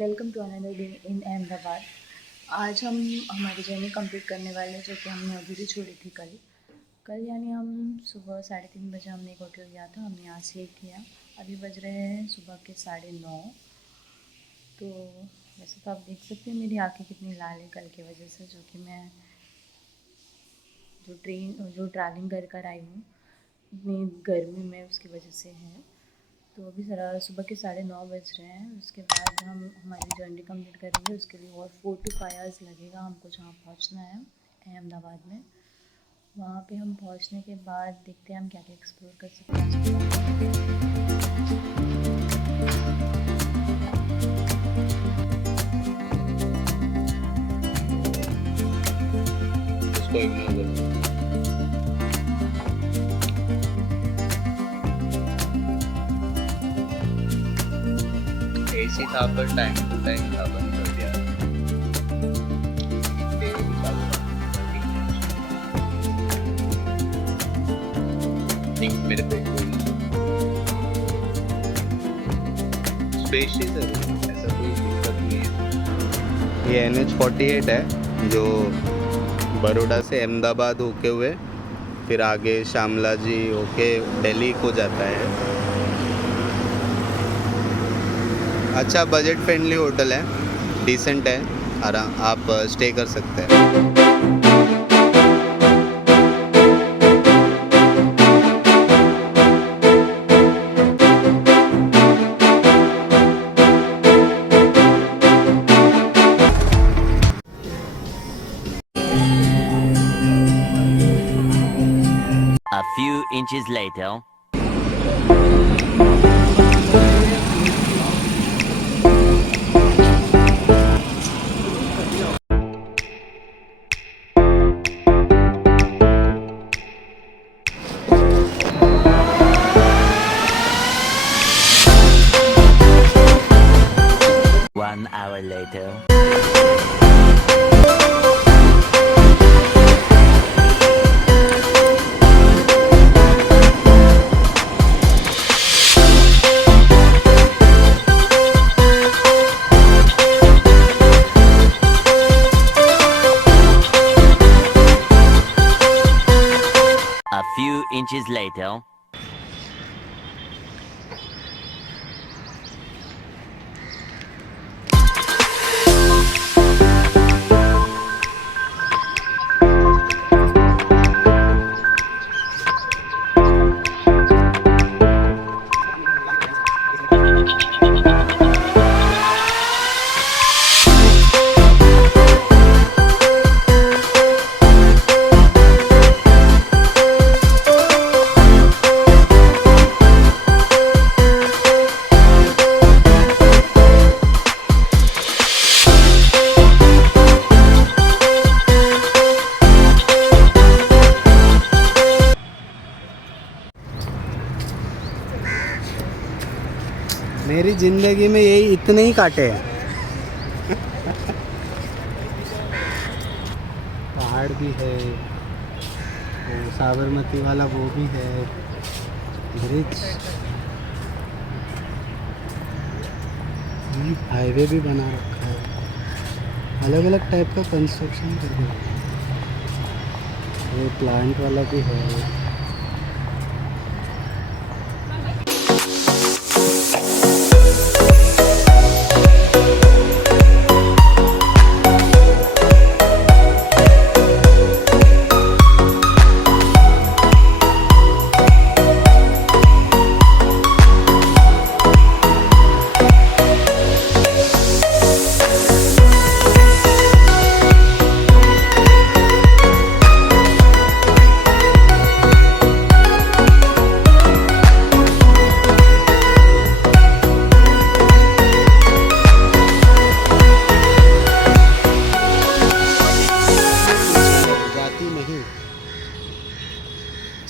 Welcome to another day in Ahmedabad. आज हम हमारी जर्नी कंप्लीट करने वाले हैं, जो कि हमने अधूरी छोड़ी थी कल यानी हम सुबह 3:30 बजे हमने एक होटल गया था, हमने यहाँ स्टे किया। अभी बज रहे हैं सुबह के 9:30। तो वैसे तो आप देख सकते हैं मेरी आँखें कितनी लाल है कल की वजह से, जो कि मैं जो ट्रैवलिंग कर आई हूँ इतनी गर्मी में, उसकी वजह से है। तो अभी ज़रा सुबह के 9:30 बज रहे हैं। उसके बाद हम हमारी जर्नी कंप्लीट करेंगे। उसके लिए और 4 to 5 आवर्स लगेगा हमको जहाँ पहुँचना है अहमदाबाद में। वहाँ पे हम पहुँचने के बाद देखते हैं हम क्या क्या एक्सप्लोर कर सकते हैं। इसको इग्नोर करो। एसी था पर टाइम टू टाइम था, बंद कर दिया। थिंक मेरे पे स्पेशियस है, ऐसा कोई दिक्कत नहीं है। ये NH48 है जो बड़ौदा से अहमदाबाद होके हुए फिर आगे शामला जी होके दिल्ली को जाता है। अच्छा बजट फ्रेंडली होटल है, डिसेंट है, आराम आप स्टे कर सकते हैं। A few inches later. One hour later. A few inches later. मेरी ज़िंदगी में यही इतने ही काटे हैं। पहाड़ भी है, वो साबरमती वाला वो भी है, ब्रिज, हाईवे भी बना रखा है, अलग अलग टाइप का कंस्ट्रक्शन कर दिया। ये प्लांट वाला भी है।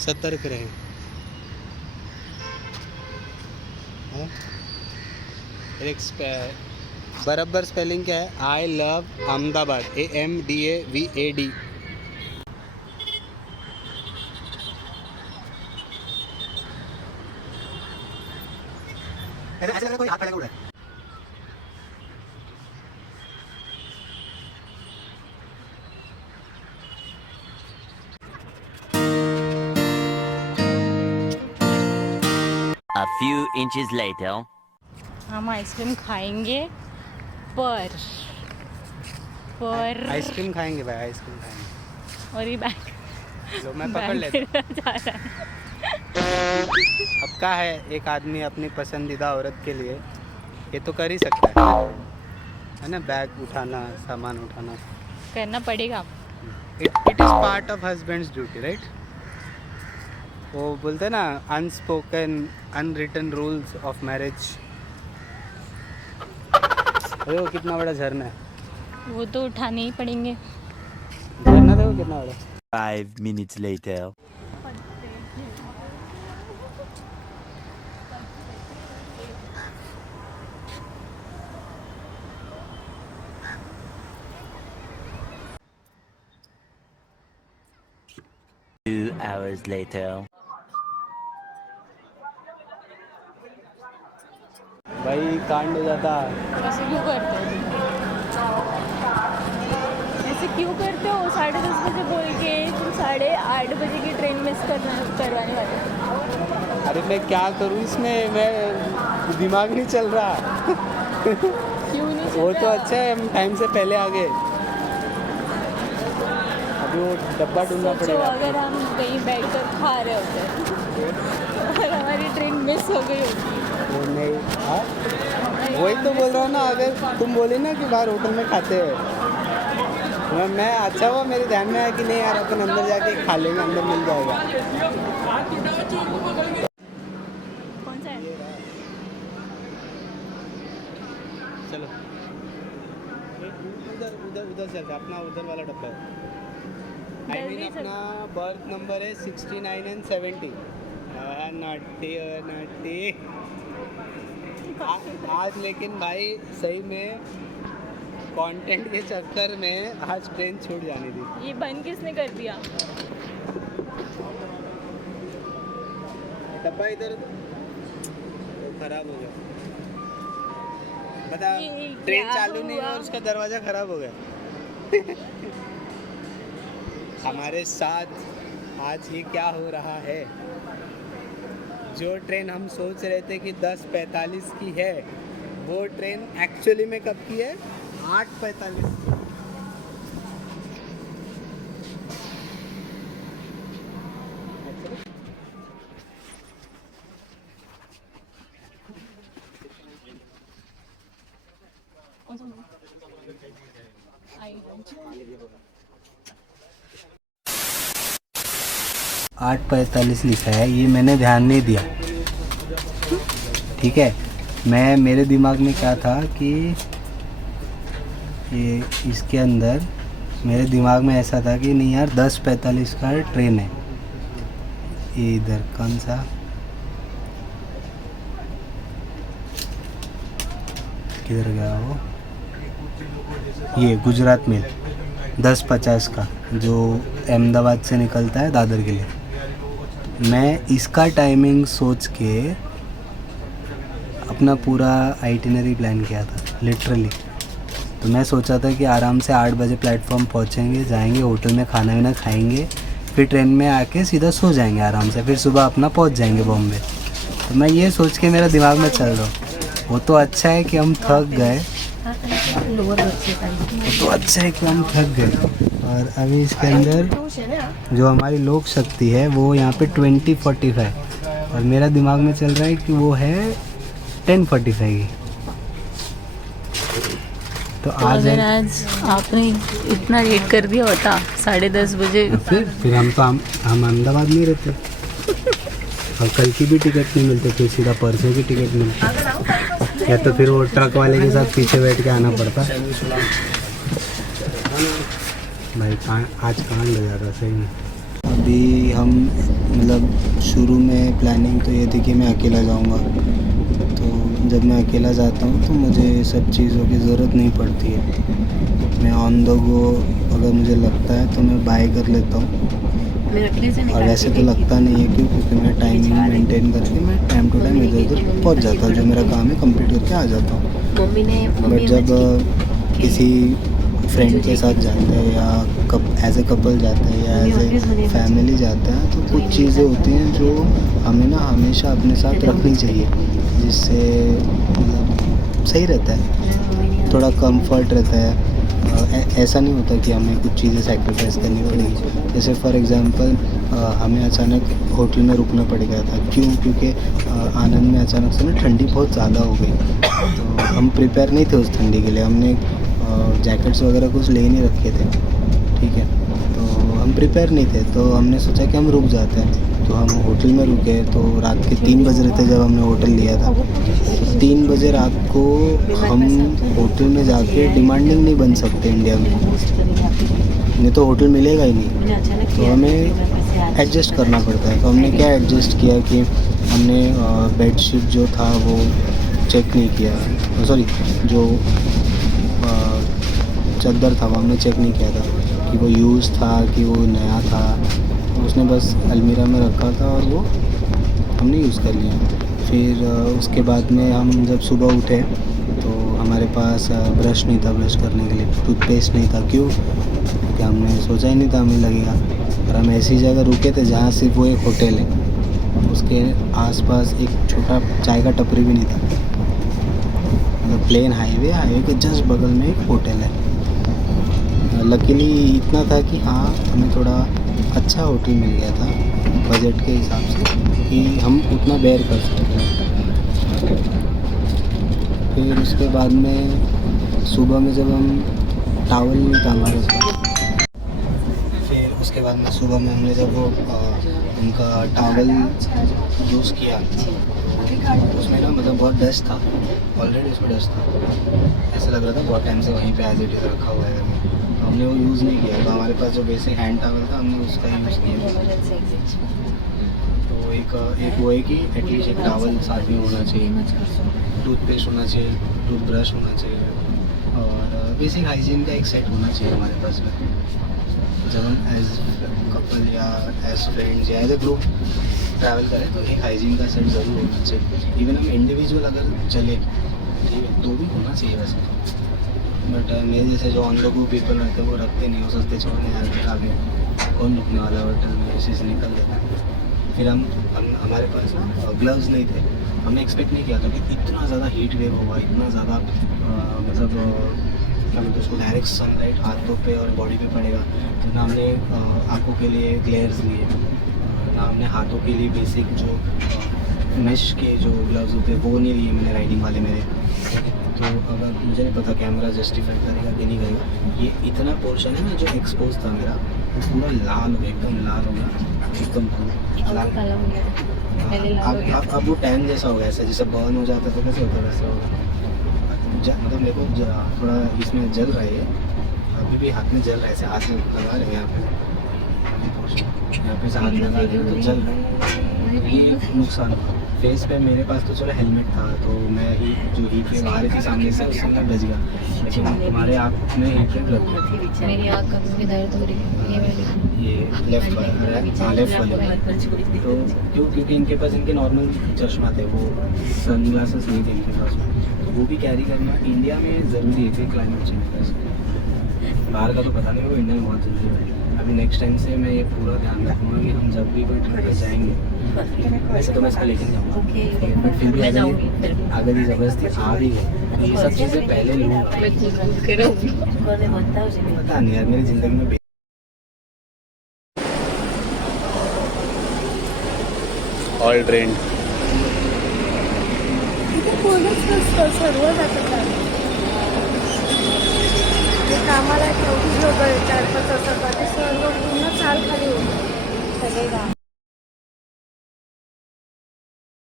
सतर्क रहें। बराबर स्पेलिंग क्या है? I love Ahmedabad, AMDAVAD। ऐसे लग रहा है कोई हाथ खड़ा है। few inches later. हम आइसक्रीम खाएंगे पर आइसक्रीम खाएंगे भाई, आइसक्रीम खाएंगे। और ये बैग लो मैं पकड़ लेता हूँ। जा रहा है। अब क्या है, एक आदमी अपनी पसंदीदा औरत के लिए ये तो कर ही सकता है ना, बैग उठाना, सामान उठाना। करना पड़ेगा। It is part of husband's duty, right. वो बोलते हैं ना, unspoken unwritten rules of marriage. अरे वो कितना बड़ा झरना है, वो तो उठाने ही पड़ेंगे। झरना देखो कितना बड़ा। 5 minutes later. Two hours later. भाई कांड हो जाता। ऐसे क्यों करते हो? ऐसे क्यों करते हो? 10:30 बजे बोल के तुम 8:30 बजे की ट्रेन मिस करवाने वाले हो। अरे मैं क्या करूँ इसमें, मैं दिमाग नहीं चल रहा। क्यों नहीं चल वो रहा? तो अच्छा है, हम टाइम से पहले आ गए। अभी वो डब्बा ढूंढना सोचो पड़ेगा। अगर हम कहीं बैठ कर खा रहे होते और हमारी ट्रेन मिस हो गई होती। वो नहीं, हाँ वही तो बोल रहा हूँ ना। अगर तुम बोले ना कि बाहर होटल में खाते हैं, मैं अच्छा हुआ मेरे ध्यान में आया कि नहीं यार अपन अंदर जाके खा लेंगे, अंदर मिल जाएगा। कौन सा है? चलो उधर उधर उधर चलते, अपना उधर वाला डब्बा है। आई मीन अपना बर्थ नंबर है 69 एंड 70। Nutty Nutty. आज लेकिन भाई सही में कंटेंट के चक्कर में आज ट्रेन छूट जानी थी। ये बंद किसने कर दिया? डब्बा इधर खराब हो गया। बता, ये ट्रेन क्या चालू नहीं हुआ हुआ? और उसका दरवाजा खराब हो गया। हमारे साथ आज ये क्या हो रहा है? जो ट्रेन हम सोच रहे थे कि 10:45 की है, वो ट्रेन एक्चुअली में कब की है? 8:45। I don't. 8:45 लिखा है, ये मैंने ध्यान नहीं दिया। ठीक है, मेरे दिमाग में क्या था कि ये इसके अंदर, मेरे दिमाग में ऐसा था कि नहीं यार 10:45 का ट्रेन है। ये इधर कौन सा, किधर गया वो, ये गुजरात मेल 10:50 का जो अहमदाबाद से निकलता है दादर के लिए। मैं इसका टाइमिंग सोच के अपना पूरा आइटिनरी प्लान किया था लिटरली। तो मैं सोचा था कि आराम से 8 बजे प्लेटफॉर्म पहुंचेंगे, जाएंगे होटल में खाना वाना खाएंगे, फिर ट्रेन में आके सीधा सो जाएंगे आराम से, फिर सुबह अपना पहुंच जाएंगे बॉम्बे। तो मैं ये सोच के मेरा दिमाग में चल रहा हूँ। वो तो अच्छा है कि हम थक गए, वो तो अच्छा है कि हम थक गए। और अभी इसके अंदर जो हमारी लोक शक्ति है वो यहाँ पे 20:45, और मेरा दिमाग में चल रहा है कि वो है 10:45 की। तो आज आपने इतना लेट कर दिया होता 10:30 बजे, फिर हम अहमदाबाद नहीं रहते, और कल की भी टिकट नहीं मिलती, फिर सीधा परसों की टिकट मिलती, या तो फिर वो ट्रक वाले के साथ पीछे बैठ के आना पड़ता। भाई आज कहाँ ले जा रहा सही में। अभी हम मतलब शुरू में प्लानिंग तो ये थी कि मैं अकेला जाऊँगा, तो जब मैं अकेला जाता हूँ तो मुझे सब चीज़ों की ज़रूरत नहीं पड़ती है। मैं ऑन द गो अगर मुझे लगता है तो मैं बाय कर लेता हूँ, और वैसे तो लगता नहीं है क्योंकि मैं टाइमिंग मेंटेन करके मैं टाइम टू टाइम इधर उधर पहुँच जाता हूँ, जो मेरा काम है कंप्लीट करके आ जाता हूँ। बट जब किसी फ्रेंड के साथ जाते हैं या एज ए कपल जाते हैं या एज ए फैमिली जाते हैं, तो कुछ चीज़ें होती हैं जो हमें ना हमेशा अपने साथ रखनी चाहिए, जिससे मतलब सही रहता है, थोड़ा कंफर्ट रहता है। ऐसा नहीं होता कि हमें कुछ चीज़ें सेक्रीफाइस करनी पड़ेगी। जैसे फॉर एग्जांपल हमें अचानक होटल में रुकना पड़ गया था, क्योंकि आनंद में अचानक से ना ठंडी बहुत ज़्यादा हो गई, तो हम प्रिपेयर नहीं थे उस ठंडी के लिए। हमने जैकेट्स वगैरह कुछ ले नहीं रखे थे, ठीक है, तो हम प्रिपेयर नहीं थे, तो हमने सोचा कि हम रुक जाते हैं। तो हम होटल में रुके, तो रात के 3 बज रहे थे जब हमने होटल लिया था। तो 3 बजे रात को हम होटल में जाके डिमांडिंग नहीं बन सकते इंडिया में, नहीं तो होटल मिलेगा ही नहीं, तो हमें एडजस्ट करना पड़ता है। तो हमने क्या एडजस्ट किया कि हमने बेडशीट जो था वो चेक नहीं किया, सॉरी जो चादर था वो हमने चेक नहीं किया था कि वो यूज़ था कि वो नया था। उसने बस अलमीरा में रखा था और वो हमने यूज़ कर लिया। फिर उसके बाद में हम जब सुबह उठे तो हमारे पास ब्रश नहीं था ब्रश करने के लिए, टूथपेस्ट नहीं था। क्यों? क्योंकि हमने सोचा ही नहीं था हमें लगेगा, और हम ऐसी जगह रुके थे जहाँ सिर्फ वो एक होटल है, उसके आसपास एक छोटा चाय का टपरी भी नहीं था, मतलब प्लेन हाईवे के जस्ट बगल में एक होटल है। लकीली इतना था कि हाँ हमें थोड़ा अच्छा होटल मिल गया था बजट के हिसाब से कि हम उतना बेयर कर सकते। फिर उसके बाद में सुबह में जब हम टावल नहीं था हमारे पास, फिर उसके बाद में सुबह में हमने जब वो उनका टावल यूज़ किया, उसमें ना मतलब बहुत डस्ट था, ऑलरेडी उसमें डस्ट था, ऐसा लग रहा था बहुत टाइम से वहीं पे एज इट इज़ रखा हुआ है। तो हमने वो यूज़ नहीं किया, तो हमारे पास जो बेसिक हैंड टावल था हमने उसका यूज़ किया। तो एक वो है कि एटलीस्ट एक टावल साथ में होना चाहिए, टूथपेस्ट होना चाहिए, टूथब्रश होना चाहिए, और बेसिक हाइजीन का एक सेट होना चाहिए हमारे पास में। जब हम एज कपल या एज फ्रेंड्स या एज ए ग्रुप ट्रैवल करें तो एक हाइजीन का सेट ज़रूर होना चाहिए। इवन हम इंडिविजुअल अगर चले, ठीक है, तो भी होना चाहिए वैसे। बट मेरे जैसे जो ऑन द गो पीपल रहते हैं वो रखते नहीं, वो सस्ते छोड़ने जाते हैं, आगे कौन रुकने वाला होटल में, इसी से निकल देते हैं। फिर हम हमारे पास ना ग्लव्स नहीं थे, हमने एक्सपेक्ट नहीं किया था कि इतना ज़्यादा हीट वेव होगा, इतना ज़्यादा मतलब क्या बोलते हैं उसको, डायरेक्ट सनलाइट हाथों पे और बॉडी पे पड़ेगा। तो ना हमने आँखों के लिए ग्लेयर्स लिए, ना हमने हाथों के लिए बेसिक जो मैश के जो ग्लव्स होते हैं वो नहीं लिए मैंने, राइडिंग वाले मेरे। तो अगर मुझे नहीं पता कैमरा जस्टिफाई करेगा कि नहीं करेगा, ये इतना पोर्शन है ना जो एक्सपोज था मेरा, वो पूरा लाल हो गया, एकदम लाल हो गया, एकदम लाल। अब वो टैन जैसा हो गया, ऐसा जैसे बर्न हो जाता है तो कैसे होता है वैसा होगा। मतलब मेरे को थोड़ा इसमें जल रहा है, अभी भी हाथ में जल रहा है, ऐसे हाथ में लगा रहे हैं यहाँ पे से हाथ लगा रहे हैं तो जल रहा है, ये नुकसान हुआ। फेस पे मेरे पास तो चलो हेलमेट था, तो मैं ही जो हीट वेव आ रही थी सामने से उससे मैं बच गया, लेकिन तुम्हारे आँख में हीट वेव लग गई। मेरी आँख का भी दर्द हो रही है, ये लेफ्ट वाले तो क्योंकि इनके पास इनके नॉर्मल चश्मा थे, वो सन ग्लासेस नहीं थे इनके पास, तो वो भी कैरी करना इंडिया में ज़रूरी है फिर क्लाइमेट चेंज का। बाहर का तो पता नहीं, वो इंडिया में बहुत जरूरी है। अभी नेक्स्ट टाइम से मैं ये पूरा ध्यान रखूँगा कि हम जब भी कोई ट्रिप पर जाएंगे, वैसे तो मैं इसको लेकर जाऊँगा, बट फिर भी अगर ये ज़बरदस्ती आ रही है तो ये सब चीज़ें पहले लूँगा। पता नहीं यार, मेरी ज़िंदगी में ऑल ट्रेंड सर्व जातात कामाला ठेवून जो करतात